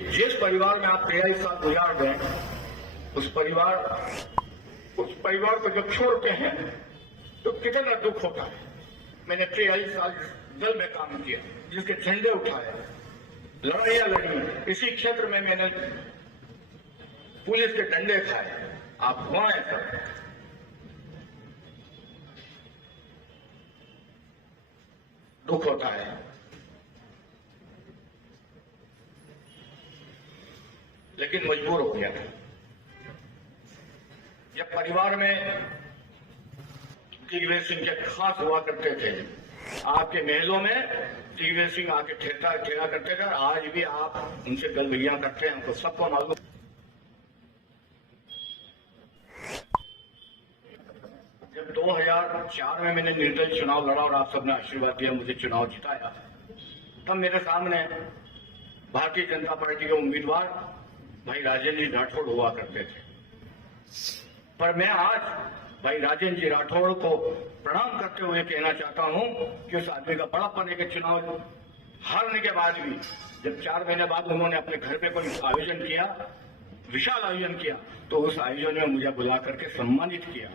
जिस परिवार में आप 23 साल गुजार गए, उस परिवार को जब छोड़ते हैं तो कितना दुख होता है। मैंने 23 साल जल में काम किया, जिसके झंडे उठाए, लड़ाइयां लड़ी, इसी क्षेत्र में मैंने पुलिस के डंडे खाए। आप हुआ है सर, दुख होता है। लेकिन मजबूर हो गया था। जब परिवार में दिग्विजय सिंह के खास हुआ करते थे, आपके महलों में दिग्विजय सिंह आके ठेला करते थे। आज भी आप उनसे गलबगियां करते हैं, हमको सबको मालूम। जब 2004 में मैंने निर्दलीय चुनाव लड़ा और आप सबने आशीर्वाद दिया, मुझे चुनाव जिताया, तब मेरे सामने भारतीय जनता पार्टी के उम्मीदवार भाई राजेंद्र जी राठौड़ हुआ करते थे। पर मैं आज भाई राजेंद्र जी राठौड़ को प्रणाम करते हुए कहना चाहता हूं कि उस आदमी का बड़ापन है कि चुनाव हारने के बाद भी जब 4 महीने बाद उन्होंने अपने घर पे कोई आयोजन किया, विशाल आयोजन किया, तो उस आयोजन में मुझे बुला करके सम्मानित किया।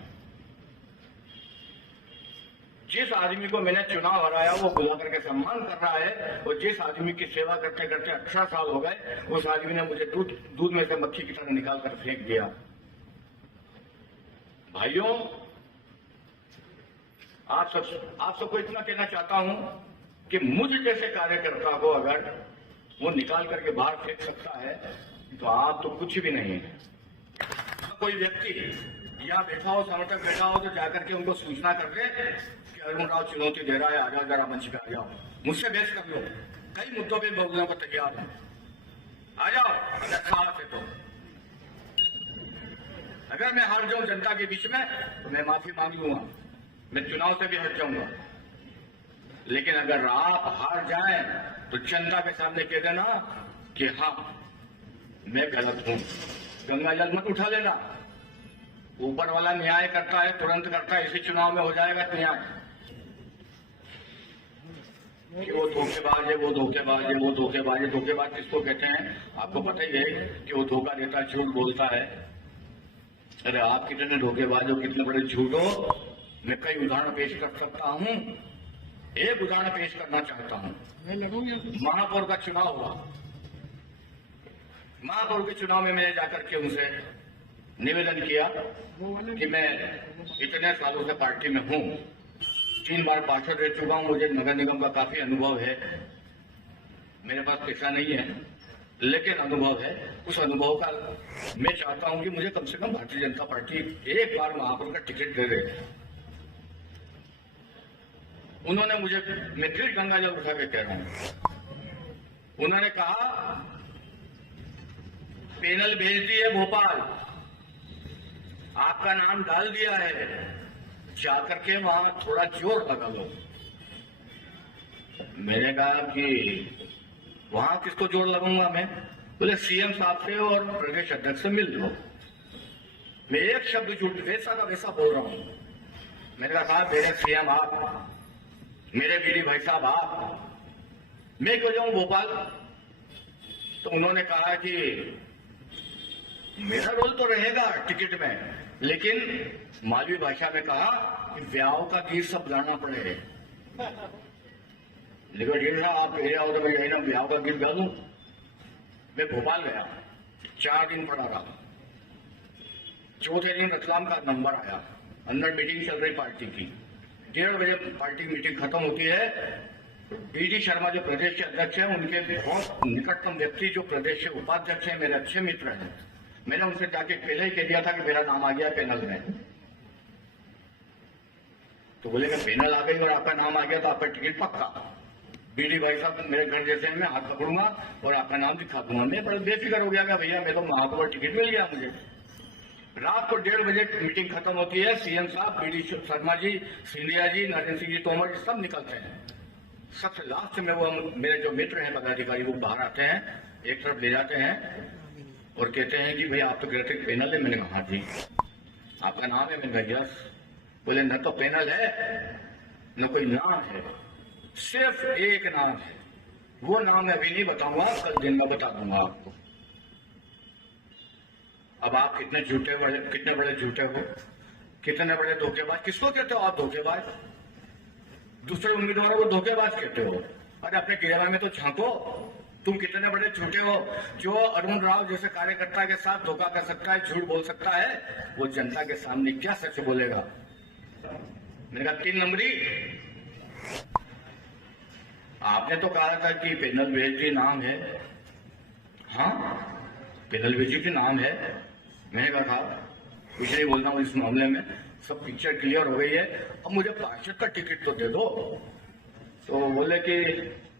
जिस आदमी को मैंने चुनाव हराया वो बुला करके सम्मान कर रहा है, और जिस आदमी की सेवा करते करते 18 साल हो गए, उस आदमी ने मुझे दूध में से मक्खी की तरह निकाल कर फेंक दिया। भाइयों, आप सबको इतना कहना चाहता हूं कि मुझ जैसे कार्यकर्ता को अगर वो निकाल करके बाहर फेंक सकता है, तो आप तो कुछ भी नहीं है। कोई व्यक्ति या बैठा हो, समर्थक बैठा हो, तो जाकर के उनको सूचना कर दे कि अरुण राव चुनौती दे रहा है, आ जाओ, जरा मंच पे आ जाओ, मुझसे बहस कर लो, कई मुद्दों पे बोलने को तैयार है, आ जाओ। अगर साथ है तो अगर मैं हार जाऊं जनता के बीच में तो मैं माफी मांग लूंगा, मैं चुनाव से भी हट जाऊंगा। लेकिन अगर आप हार जाएं तो जनता के सामने कह देना कि हाँ मैं गलत हूं, गंगा जल मत उठा लेना। ऊपर वाला न्याय करता है, तुरंत करता है, इसी चुनाव में हो जाएगा न्याय। कि वो धोखेबाज है, वो धोखेबाज है, वो धोखेबाज है। धोखेबाज किसको कहते हैं आपको पता ही है कि वो धोखा देता है, झूठ बोलता है। अरे आप कितने धोखेबाज हो, कितने बड़े झूठ हो। मैं कई उदाहरण पेश कर सकता हूं। एक उदाहरण पेश करना चाहता हूं। महापौर का चुनाव हुआ। महापौर के चुनाव में मैंने जाकर के उनसे निवेदन किया कि मैं इतने सालों से पार्टी में हूं, 3 बार पार्षद रह चुका हूं, मुझे नगर निगम का काफी अनुभव है। मेरे पास पैसा नहीं है लेकिन अनुभव है। उस अनुभव का मैं चाहता हूं कि मुझे कम से कम भारतीय जनता पार्टी एक बार महापौर का टिकट दे दे। उन्होंने मुझे, मैं फिर गंगा जल उठा के कह रहा हूं, उन्होंने कहा पैनल भेज दिए भोपाल, आपका नाम डाल दिया है, जाकर के वहां थोड़ा जोर लगा लो। मैंने कहा कि वहां किसको जोर लगाऊंगा मैं? बोले सीएम साहब से और प्रदेश अध्यक्ष से मिल लो। मैं एक शब्द झूठ वैसा का वैसा बोल रहा हूं। मैंने कहा साहब मेरे सीएम आप, मेरे बीडी भाई साहब आप, मैं क्यों जाऊं भोपाल? तो उन्होंने कहा कि मेरा रोल तो रहेगा टिकट में, लेकिन मालवी भाषा में कहा कि ब्याह का गीत सब गाना पड़े। लेकिन डेढ़ साहब आप कह आओ तो मैं ना ब्याह का गीत गा दूं। मैं भोपाल गया, 4 दिन पड़ा रहा। चौथे दिन रतलाम का नंबर आया, अंदर मीटिंग चल रही पार्टी की। 1:30 बजे पार्टी मीटिंग खत्म होती है। बीडी शर्मा जो प्रदेश के अध्यक्ष हैं, उनके बहुत निकटतम व्यक्ति जो प्रदेश के उपाध्यक्ष हैं, मेरे अच्छे मित्र हैं, मैंने उनसे जाके पहले ही कह दिया था कि मेरा नाम आ गया पैनल में। तो बोले मैं पैनल आ गई और आपका नाम आ गया तो आपका टिकट पक्का। बीडी भाई साहब मेरे घर जैसे हैं, मैं हाथ पकड़ूंगा और आपका नाम दिखा दूंगा। मैं बड़ा बेफिक्र हो गया कि भैया मैं तो महापौर टिकट मिल गया मुझे। रात को 1:30 बजे मीटिंग खत्म होती है। सीएम साहब, बीडी शर्मा जी, सिंधिया जी, नरेंद्र सिंह जी तोमर जी सब निकलते हैं। सबसे लास्ट में वो मेरे जो मित्र हैं पदाधिकारी वो बाहर आते हैं, एक तरफ ले जाते हैं और कहते हैं कि भाई आप तो कहते पैनल है। मैंने कहा हाँ जी। आपका नाम है? मैंने कहा यस। बोले न तो पैनल है न कोई नाम है, सिर्फ एक नाम है, वो नाम मैं अभी नहीं बताऊंगा, कल दिन में बता दूंगा आपको। अब आप कितने बड़े झूठे हो, कितने बड़े धोखेबाज। किसको कहते हो आप धोखेबाज? दूसरे उम्मीदवारों को धोखेबाज कहते हो? अरे अपने गिरवा में तो झांको, तुम कितने बड़े झूठे हो। जो अरुण राव जैसे कार्यकर्ता के साथ धोखा कर सकता है, झूठ बोल सकता है, वो जनता के सामने क्या सच बोलेगा? मैंने कहा 3 नंबरी। आपने तो कहा था कि पेनल बेजी नाम है। हाँ, पेनल बेजी की नाम है। मैंने कहा था कुछ नहीं बोलता हूँ इस मामले में, सब पिक्चर क्लियर हो गई है, अब मुझे पार्षद का टिकट तो दे दो। तो बोले कि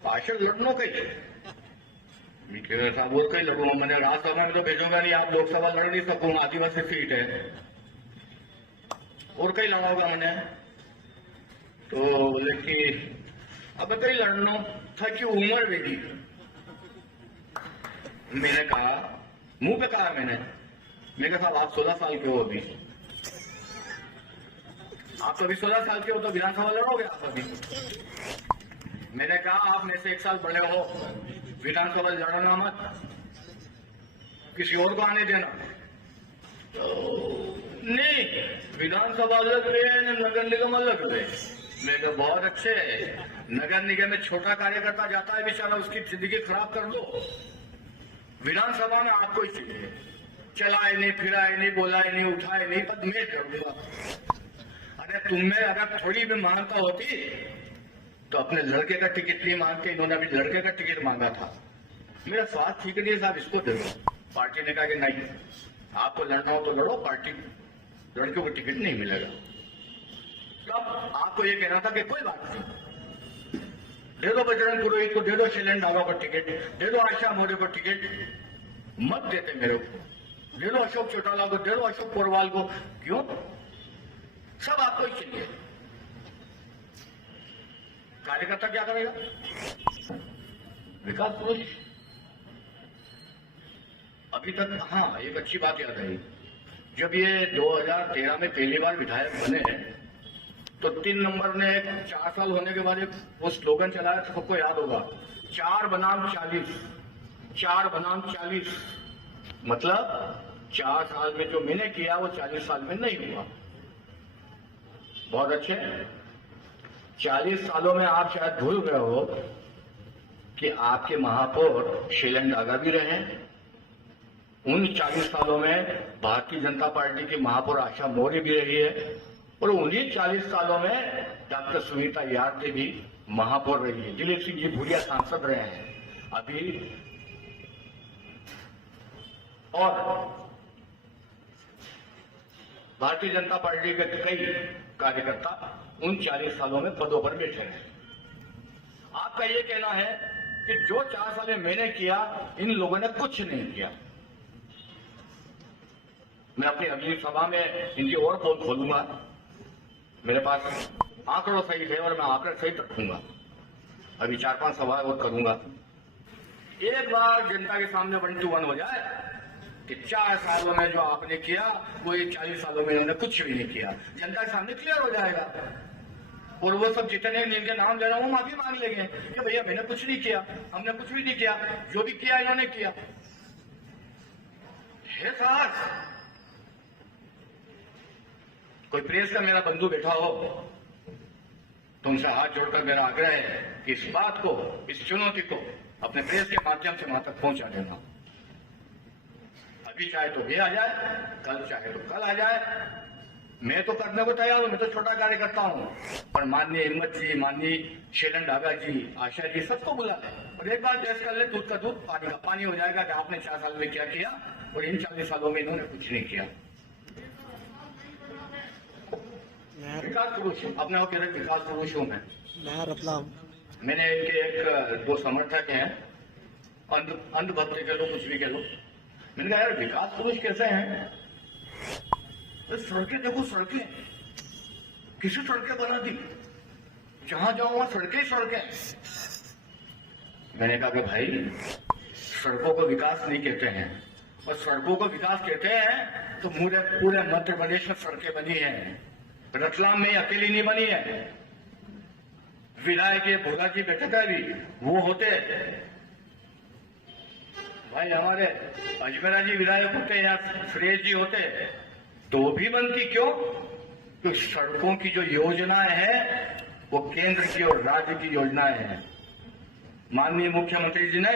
पार्षद लड़नो कहीं वो कहीं लड़ूंगा, मैंने राज्यसभा में तो भेजूंगा नहीं, आप लोकसभा लड़ नहीं सकूंगा, आदिवासी सीट है, और कहीं लड़ाऊंगा मैंने। तो बोले कि अब कहीं लड़ना था कि उम्र बेगी। मैंने कहा, मुंह पे कहा मैंने कहा साहब आप 16 साल के हो अभी, आप तो अभी 16 साल के हो तो विधानसभा लड़ोगे आप अभी? मैंने कहा आप मेरे से 1 साल बड़े हो, विधानसभा लड़ना मत, किसी और को आने देना। तो नहीं, विधानसभा अलग रहे, नगर निगम अलग रहे। मैं तो बहुत अच्छे, नगर निगम में छोटा कार्यकर्ता जाता है बेचारा, उसकी जिंदगी खराब कर दो। विधानसभा में आपको ही चाहिए, चलाए नहीं, फिराए नहीं, बोलाए नहीं, उठाए नहीं, पर मैं करूंगा। अरे तुमने अगर थोड़ी भी मानता होती तो अपने लड़के का टिकट नहीं मांग के, इन्होंने अभी लड़के का टिकट मांगा था। मेरा स्वास्थ्य ठीक नहीं है साहब, इसको दे दो। पार्टी ने कहा कि नहीं, आपको लड़ना हो तो लड़ो, पार्टी लड़कियों को टिकट नहीं मिलेगा। तो आपको ये कहना था कि कोई बात नहीं, दे दो बजरंग पुरोहित को, दे दो शैलेंद्र डागा को टिकट, दे दो आशा मौर्य को टिकट, मत देते मेरे को, दे दो अशोक चौटाला को, दे दो अशोक पोरवाल को। क्यों? सब आपको ही चाहिए। कार्यकर्ता क्या करेगा? विकास पुरुष अभी तक। हाँ, एक अच्छी बात याद आई, जब ये 2013 में पहली बार विधायक बने तो 3 नंबर ने 4 साल होने के बाद वो स्लोगन चलाया, तो सबको याद होगा, 4 बनाम 40, 4 बनाम 40। मतलब 4 साल में जो मैंने किया वो 40 साल में नहीं हुआ। बहुत अच्छे। 40 सालों में आप शायद भूल गए हो कि आपके महापौर शैलेंद्र डागा भी रहे। उन 40 सालों में भारतीय जनता पार्टी की महापौर आशा मौर्य भी रही है, और उन्हीं 40 सालों में डॉक्टर सुनीता यादव भी महापौर रही है। दिलीप सिंह जी भूरिया सांसद रहे हैं अभी, और भारतीय जनता पार्टी के कई कार्यकर्ता उन 40 सालों में पदों पर बैठे हैं। आपका ये कहना है कि जो 4 साल में मैंने किया इन लोगों ने कुछ नहीं किया। मैं अपनी अगली सभा में इनकी और पोल खोलूंगा, मेरे पास आंकड़ों सही है और मैं आंकड़े सही रखूंगा। अभी 4-5 सभा और करूंगा। एक बार जनता के सामने 1 to 1 हो जाए कि 4 सालों में जो आपने किया वो ये 40 सालों में हमने कुछ भी नहीं किया, जनता के सामने क्लियर हो जाएगा। और वो सब जितने जिनके नाम ले रहा हूं वो माफी मांग लेंगे कि भैया मैंने कुछ नहीं किया, हमने कुछ भी नहीं किया, जो भी किया इन्होंने किया है। साहब कोई प्रेस का मेरा बंधु बैठा हो तो उनसे हाथ जोड़कर मेरा आग्रह है कि इस बात को, इस चुनौती को अपने प्रेस के माध्यम से वहां तक पहुंचा देना। अभी चाहे तो ये आ जाए, कल चाहे तो कल आ जाए, मैं तो करने को तैयार हूं, मैं तो छोटा कार्यकर्ता हूं। पर माननीय हिम्मत जी, माननीय शैलेंद्र डागा जी, आशा जी, सबको बुला ले और एक बार टेस्ट कर ले, दूध का दूध पानी का पानी हो जाएगा कि आपने 4 साल में क्या किया और इन 40 सालों में इन्होंने कुछ नहीं किया। विकास पुरुष अपने आप विकास पुरुष हूं मैं। मैंने एक 2 समर्थक हैं, अंधभक्त कह लो, कुछ भी कह लो। मैंने कहा यार विकास पुरुष कैसे हैं? तो सड़कें देखो, सड़कें किसी सड़कें बना दी, जहां जाओ वहां सड़कें सड़कें। मैंने कहा कि भाई सड़कों को विकास नहीं कहते हैं, और सड़कों को विकास कहते हैं तो पूरे मध्य प्रदेश में सड़कें बनी हैं, रतलाम में अकेली नहीं बनी है। विधायक ये भोला जी बैठे थे अभी, वो होते भाई हमारे अजमेरा जी विधायक होते या सुरेश जी होते तो भी बनती। क्यों? तो सड़कों की जो योजनाएं हैं वो केंद्र की और राज्य की योजनाएं हैं। माननीय मुख्यमंत्री जी ने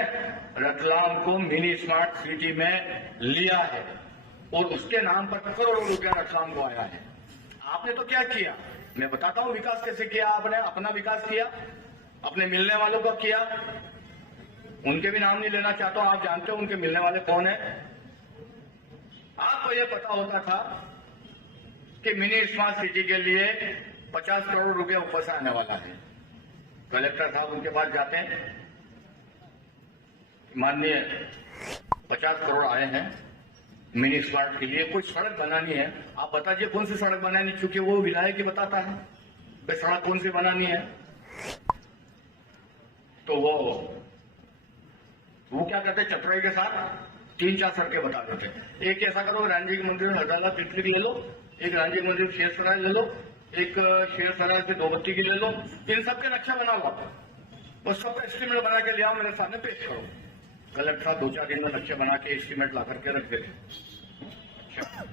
रतलाम को मिनी स्मार्ट सिटी में लिया है और उसके नाम पर करोड़ों रुपया रतलाम को आया है। आपने तो क्या किया, मैं बताता हूं विकास कैसे किया। आपने अपना विकास किया, अपने मिलने वालों का किया। उनके भी नाम नहीं लेना चाहता हूं, आप जानते हो उनके मिलने वाले कौन है। आपको यह पता होता था कि मिनी स्मार्ट सिटी के लिए 50 करोड़ रुपया ऊपर से आने वाला है। कलेक्टर साहब उनके पास जाते हैं, माननीय 50 करोड़ आए हैं मिनी स्मार्ट के लिए, कोई सड़क बनानी है, आप बताइए कौन सी सड़क बनानी, क्योंकि वो विधायक ही बताता है भाई सड़क कौन सी बनानी है। तो वो क्या कहते हैं, चतुराई के साथ 3-4 सड़कें बता देते। एक ऐसा करो, रांझी के मंदिर में हरदाला तितली ले लो, एक रांझी के मंदिर शेर सराय ले लो, एक शेर सराय से दो बत्ती की ले लो, इन सबके नक्शा बना हुआ बस सबका एस्टीमेट बना के ले आओ, मेरे सामने पेश करो। कलेक्टर साहब 2-4 दिन में नक्शा बना के एस्टीमेट ला करके रख देते। अच्छा,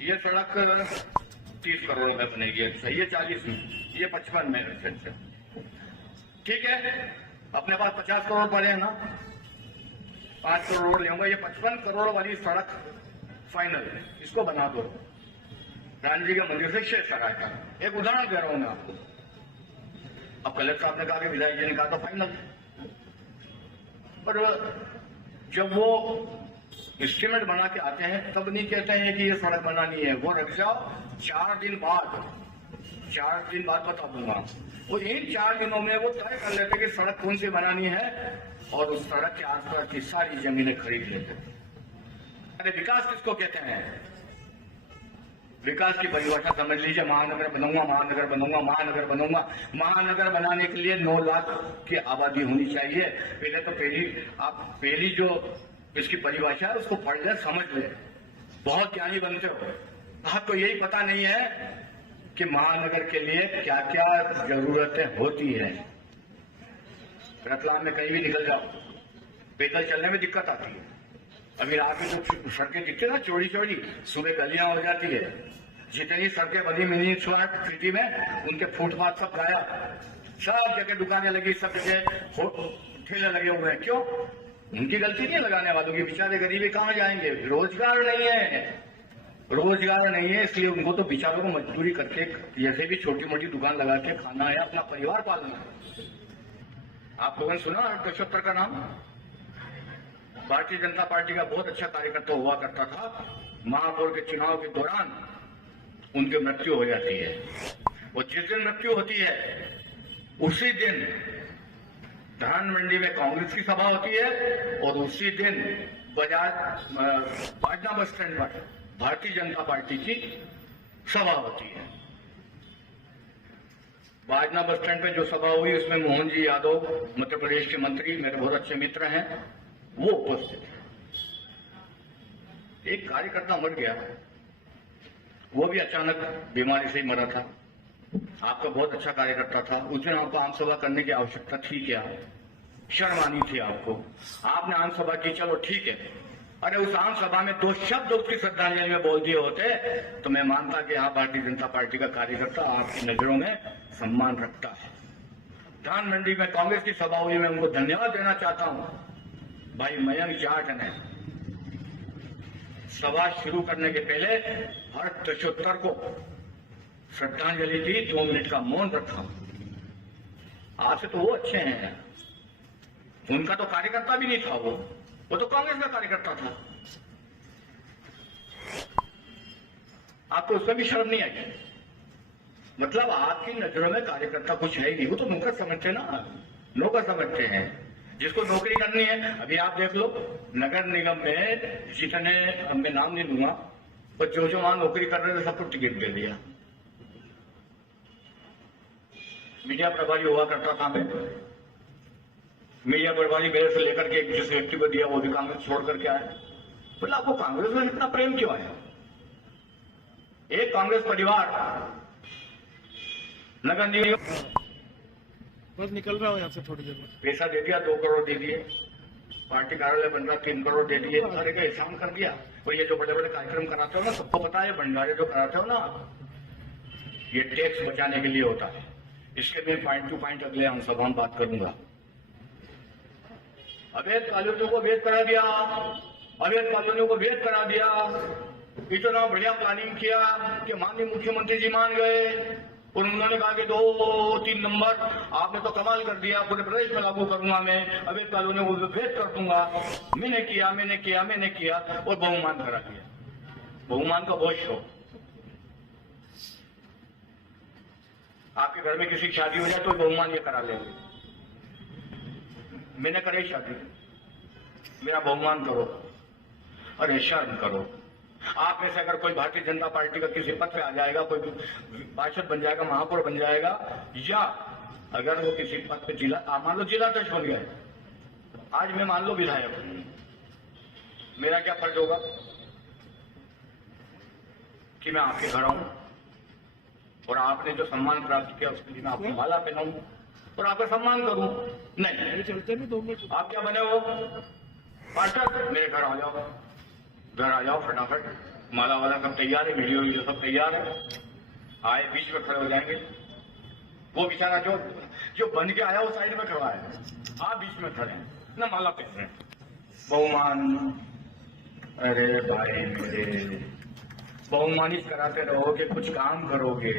ये सड़क 30 करोड़ में बनेगी, अच्छा ये 40 में, ये 55 में, अच्छा ठीक है। अपने पास 50 करोड़ पड़े हैं ना, 5 करोड़ लेंगे, ये 55 करोड़ वाली सड़क फाइनल है, इसको बना दो। रांझी के मंदिर से शेर सराय का एक उदाहरण दे रहा हूं मैं आपको। अब कलेक्टर साहब ने कहा कि विधायक जी ने कहा तो फाइनल, पर जब वो एस्टीमेट बना के आते हैं तब नहीं कहते हैं कि ये सड़क बनानी है, वो रख जाओ 4 दिन बाद बता दूंगा। वो इन 4 दिनों में वो तय कर लेते कि सड़क कौन सी बनानी है और उस सड़क के आसपास की सारी जमीनें खरीद लेते। अरे विकास किसको कहते हैं? विकास की परिभाषा समझ लीजिए, महानगर बनूंगा, महानगर बनूंगा, महानगर बनूंगा। महानगर बनाने के लिए 9 लाख की आबादी होनी चाहिए। पहले तो पहली जो इसकी परिभाषा है उसको पढ़ ले, समझ ले, बहुत ज्ञानी बनते हो। आपको यही पता नहीं है कि महानगर के लिए क्या क्या जरूरतें होती है। रतलाम में कहीं भी निकल जाओ, पैदल चलने में दिक्कत आती है। अभी रात में जो सड़कें दिखती है ना चौड़ी चौड़ी, सुबह गलियां हो जाती है। जितनी सड़कें बनी मिनी स्मार्ट सिटी में, उनके फुटपाथ सब गायब, सब जगह दुकानें लगी, सब जगह ठेले लगे हुए हैं। क्यों? उनकी गलती नहीं है लगाने वालों की, बेचारे गरीबी कहाँ जाएंगे? रोजगार नहीं है, इसलिए उनको तो बेचारों को मजदूरी करके जैसे भी छोटी मोटी दुकान लगा के खाना है, अपना परिवार पालना है। आप लोगों ने सुना 78 का नाम? भारतीय जनता पार्टी का बहुत अच्छा कार्यकर्ता हुआ करता था। महापौर के चुनाव के दौरान उनकी मृत्यु हो जाती है, और जिस दिन मृत्यु होती है उसी दिन धान मंडी में कांग्रेस की सभा होती है, और उसी दिन बाजना बस स्टैंड पर भारतीय जनता पार्टी की सभा होती है। बाजना बस स्टैंड पे जो सभा हुई उसमें मोहन जी यादव, मध्य प्रदेश के मंत्री, मेरे बहुत अच्छे मित्र हैं, वो उपस्थित है। एक कार्यकर्ता मर गया, वो भी अचानक बीमारी से ही मरा था। आपका बहुत अच्छा कार्यकर्ता था, उस दिन आपको आम सभा करने की आवश्यकता थी क्या? शर्म आनी थी आपको, आपने आम सभा की, चलो ठीक है। अरे उस आम सभा में 2 शब्द उसकी श्रद्धांजलि में बोल दिए होते तो मैं मानता कि हाँ, भारतीय जनता पार्टी का कार्यकर्ता आपकी नजरों में सम्मान रखता है। धान मंडी में कांग्रेस की सभा हुई, मैं उनको धन्यवाद देना चाहता हूं। भाई मयंक जाट ने सभा शुरू करने के पहले हर 75 को श्रद्धांजलि दी, 2 मिनट का मौन रखा। आपसे तो वो अच्छे हैं, उनका तो कार्यकर्ता भी नहीं था, वो तो कांग्रेस का कार्यकर्ता था। आपको उसमें भी शर्म नहीं आई? मतलब आपकी नजरों में कार्यकर्ता कुछ है ही नहीं, वो तो नौकर समझते ना, नौकर समझते हैं जिसको नौकरी करनी है। अभी आप देख लो नगर निगम में जितने, मैं नाम नहीं लूंगा, पर जो वहां नौकरी कर रहे थे सबको टिकट दे दिया। मीडिया प्रभारी हुआ करता था मैं, मीडिया प्रभारी मेरे से लेकर के जिस व्यक्ति को दिया वो भी कांग्रेस छोड़ करके आया। बोला आपको कांग्रेस में इतना प्रेम क्यों आया? एक कांग्रेस परिवार नगर निगम बस निकल रहा हूँ यहाँ से थोड़ी देर में। पैसा दे दिया, 2 करोड़ दे दिए, पार्टी कार्यालय बन रहा 3 करोड़ दे दिए, सारे का एहसान कर दिया। और ये जो बड़े बड़े कार्यक्रम कराते हो ना, सबको पता है, भंडारे जो कराते हो ना, ये टैक्स बचाने के लिए होता है। इसके मैं पॉइंट टू पॉइंट अगले आंसर में बात करूंगा। अवैध कॉलोनियों को वैध करा दिया, अवैध कॉलोनियों को वैध करा दिया। इतना बढ़िया प्लानिंग किया कि माननीय मुख्यमंत्री जी मान गए और उन्होंने कहा कि 2-3 नंबर आपने तो कमाल कर दिया, पूरे प्रदेश में लागू करूंगा मैं, अवैध कॉलोनियों को वैध कर दूंगा। मैंने किया और बहुमान करा दिया। बहुमान का बहुत शौक। आपके घर में किसी की शादी हो जाए तो बहुमान ये करा लेंगे। मैंने करे शादी, मेरा बहुमान करो और शर्म करो। आप में से अगर कोई भारतीय जनता पार्टी का किसी पद पे आ जाएगा, कोई पार्षद बन जाएगा, महापौर बन जाएगा, या अगर वो किसी पद पे मान लो जिला अध्यक्ष बन गए, आज मैं मान लो विधायक हूं, मेरा क्या फर्ज होगा कि मैं आपके घर आऊं और आपने जो सम्मान प्राप्त किया उसके लिए मैं आपको माला पहनाऊं और आपका सम्मान करूं? नहीं, चलते भी 2 मिनट। आप क्या बने हो? पार्षद, मेरे घर आ जाओ, घर आ जाओ फटाफट, माला वाला सब तैयार है, वीडियो सब तैयार है, आए बीच में खड़े हो जाएंगे। वो बेचारा जो बन के आया वो साइड में खड़ा है, आप बीच में खड़े हैं ना, माला पहन रहे हैं। बहुमान, अरे भाई मेरे, बहुमानित कराते रहोगे, कुछ काम करोगे,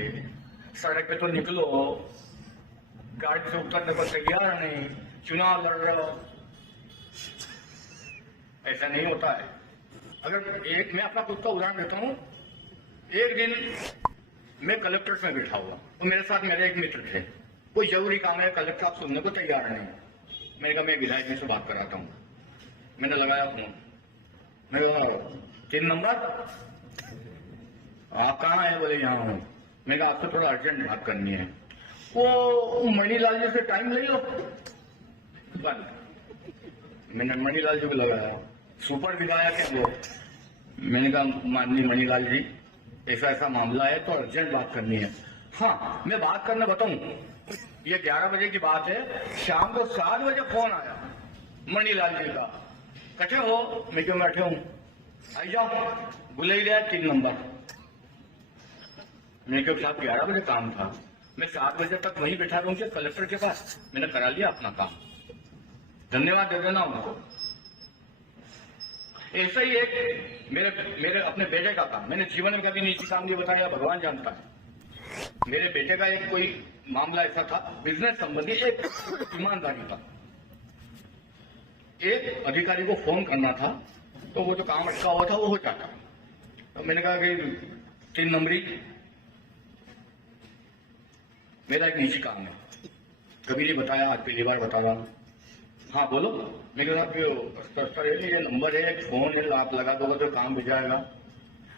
सड़क पे तो निकलो, गाड़ी से उतरने को तैयार नहीं, चुनाव लड़ रहे हो, ऐसा नहीं होता है। अगर एक मैं अपना खुद का उदाहरण देता हूं, एक दिन मैं कलेक्ट्रेट में बैठा हुआ और मेरे साथ मेरे एक मित्र थे, कोई जरूरी काम है, कलेक्टर आप सुनने को तैयार नहीं। मैंने कहा मैं विधायक जी से बात कराता हूँ। मैंने लगाया फोन, मैं 3 नंबर, आप कहाँ है? बोले यहाँ हूँ। मैंने कहा आपसे थोड़ा अर्जेंट बात करनी है। वो मणिलाल जी से टाइम ले लो। मैंने मणिलाल जी को लगाया, सुपर विधायक है वो। मैंने कहा माननीय मणिलाल जी, ऐसा ऐसा मामला है तो अर्जेंट बात करनी है। हाँ, मैं बात करना बताऊं, ये 11 बजे की बात है, शाम को 7 बजे फोन आया मणिलाल जी का, कटे हो? मैं क्यों बैठे हूँ, आई जाओ, बुले ही रहा 3 नंबर। मैं क्यों साहब 11 बजे काम था, मैं 7 बजे तक वहीं बैठा रहूंगा कलेक्टर के पास, मैंने करा लिया अपना काम, धन्यवाद दे देना उनको। ऐसा ही एक मेरे अपने बेटे का काम, मैंने जीवन में कभी निजी काम नहीं बताया, भगवान जानता है। मेरे बेटे का एक कोई मामला ऐसा था, बिजनेस संबंधी, एक ईमानदारी का, एक अधिकारी को फोन करना था, तो वो जो काम अटका हुआ था वो हो जाता। तो मैंने कहा कि 3 नंबरी, मेरा एक निजी काम है, कभी नहीं बताया, आज पहली बार बता रहा हूं। हाँ बोलो। मैंने कहा ये नंबर है, फोन है, आप लगा दोगे तो काम हो जाएगा।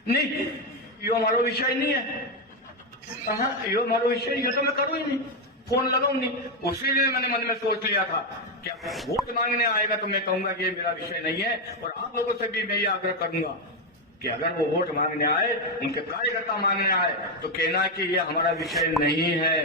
नहीं, यो हमारा विषय नहीं है। हाँ, यो हमारा विषय, ये तो मैं करूँ ही नहीं, फोन लगाऊं नहीं। उसी लिए मैंने मन में सोच लिया था कि वोट मांगने आएगा तो मैं कहूंगा कि ये मेरा विषय नहीं है, और आप लोगों से भी मैं ये आग्रह करूंगा कि अगर वो वोट मांगने आए, उनके कार्यकर्ता मांगने आए, तो कहना कि ये हमारा विषय नहीं है।